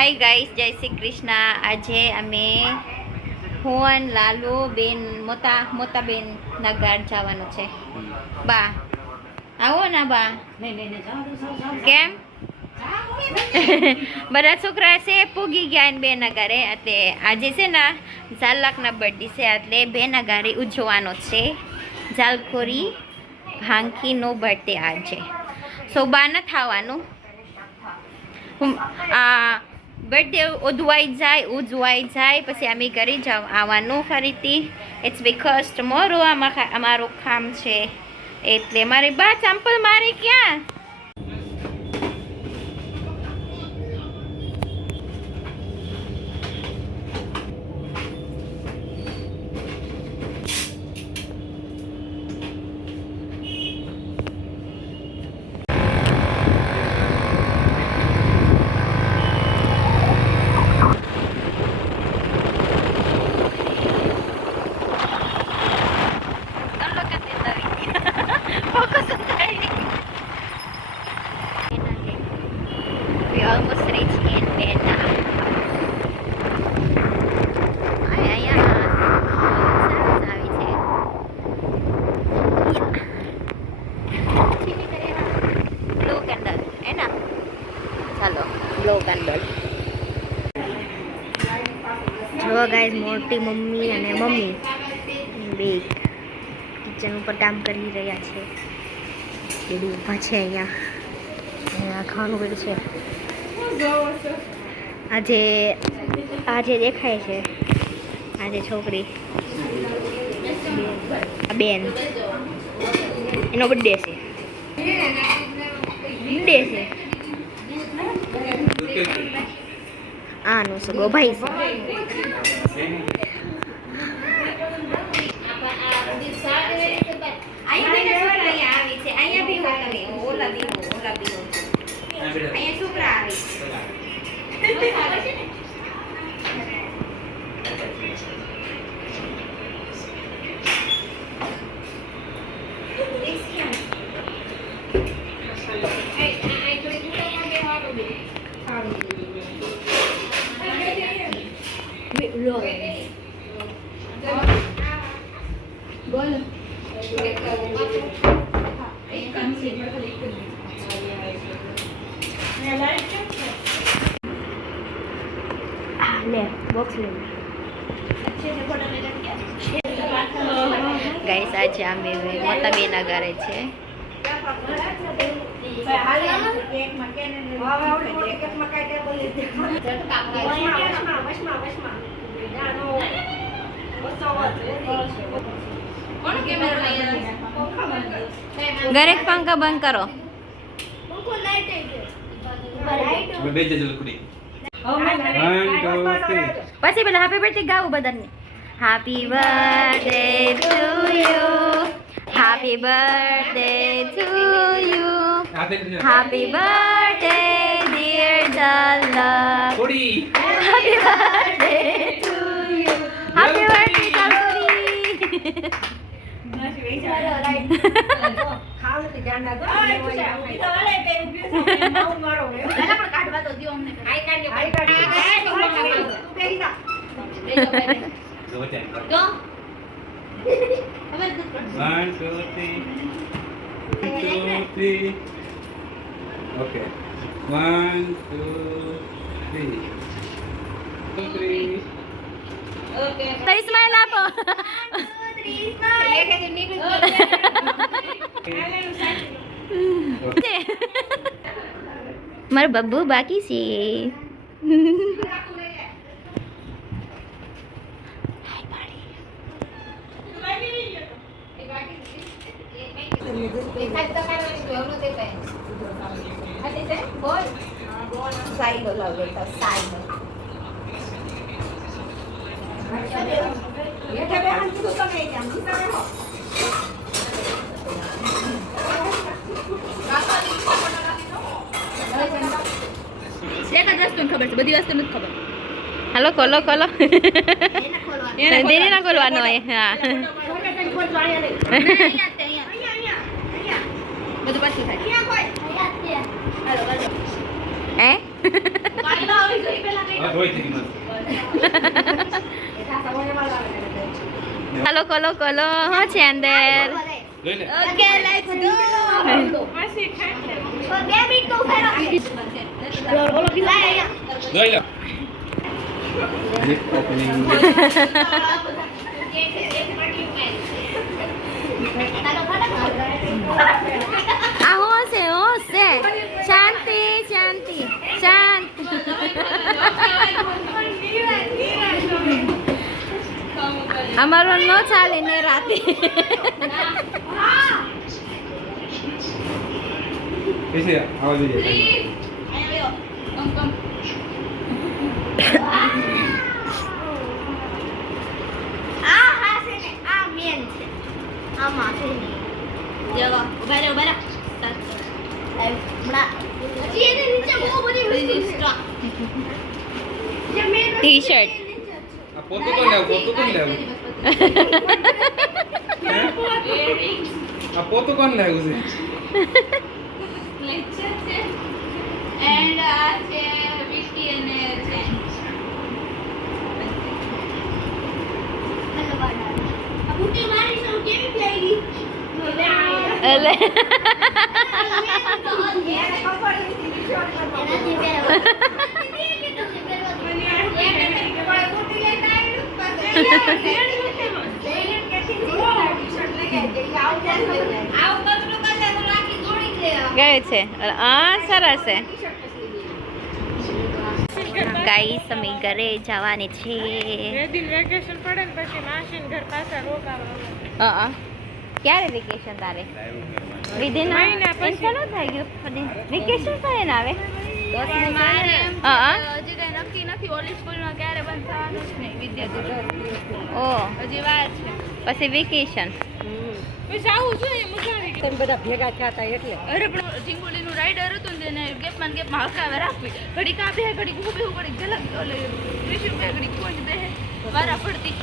Hi guys, જય શ્રી કૃષ્ણ. આજે અમે હું લાલુ બેન મોટા બેન ના ઘર જવાનું છે. બા આવો ને બા. કેમ? બધા છોકરા છે પૂગી ગયા ને બેન ઘરે. એટલે આજે છે ને ઝાલકના બર્થડે છે એટલે બેન ઘરે ઉજવવાનો છે. ઝાલખોરી ભાંકીનો બર્થડે આજે. સો બા ન થવાનું બર્થડે ઉજવાઈ જાય પછી અમે ઘરે આવવાનું ફરીથી. ઇટ્સ બીકોઝ ટુમોરો અમારું કામ છે એટલે મારી બા ચંપલ મારે ક્યાં. We almost reached in Vienna. Blue candle, enak. ચાલો બ્લો કેન્ડલ. જો ગાઈસ, મોટી મમ્મી અને મમ્મી બે કિચન ઉપર કામ કરી રહ્યા છે. બેબી ઊભા છે અહીંયા ખાવાનું બધું છે. આજે દેખાય છે આજે છોકરી બેન એનો બર્થડે છે. આનો સગો ભાઈ છે. ગાઈસ, આજે અમે મોટા બેના ઘરે છે. ઘરે પંખા બંધ કરો. પછી પેલા હેપી બર્થડે ગાવું બધાને. Happy birthday to you, happy birthday to you, happy birthday dear Jhalak, happy birthday to you, happy birthday ઝાલકોરી. One, two, three. Okay. 1, 2, 3. Okay. Tayo smile આપો. મારું બબ્બુ બાકી છે. બધી વસ્તુ નથી ખબર. હાલો ખોલો દેરી ના ખોલવાનો હોય. હા બધું પાછું થાય. હે હા ધોઈ દીધી મસ્ત. ખોલો ખોલો ખોલો શું છે અંદર? જોઈ લે. Okay let's go. જોઈ લો. Gift opening. આ હોશે હોશે. શાંતિ શાંતિ શાંતિ. અમારો ન ચાલે ને રાતે. कैसे आवाज दीजिए. T shirt. આ પોતું કોણ લેવું? પોતું કોણ લેવું? આ પોતું કોણ લેવું છે? એન્ડ આ છે વિકી અને છે આ બુટી મારી સો કેવી પ્લેયરી એટલે ગયું છે. હા સરસ છે. ગાઈસ અમે ઘરે જવાની છે. વેકેશન પડે ને પછી માસીન ઘર પાછા રોકાવાનું. હા ક્યારે વેકેશન તારે? વિધિન મહિના પછી. ચાલુ થઈ ગયું વેકેશન થાય ને આવે. મારે હા હજી કઈ નક્કી નથી ઓલી સ્કૂલમાં ક્યારે બંધ થવાનું જ નહીં વિદ્યાર્થી ઓ હજી વાર છે પછી વેકેશન. પછી આવું જોઈએ મજા આવી ગઈ. બધા ભેગા થયા હતા એટલે અરે પણ ઝીંગુલીનું રાઈડર હતું ને તેને ગેપમાં હકાવે રાખવી ઘડીક આ બે ઘડીક હું બે ઘડીક ઝલક ઓલે 20 રૂપિયા ઘડીક કોઈ બે વારા પડતી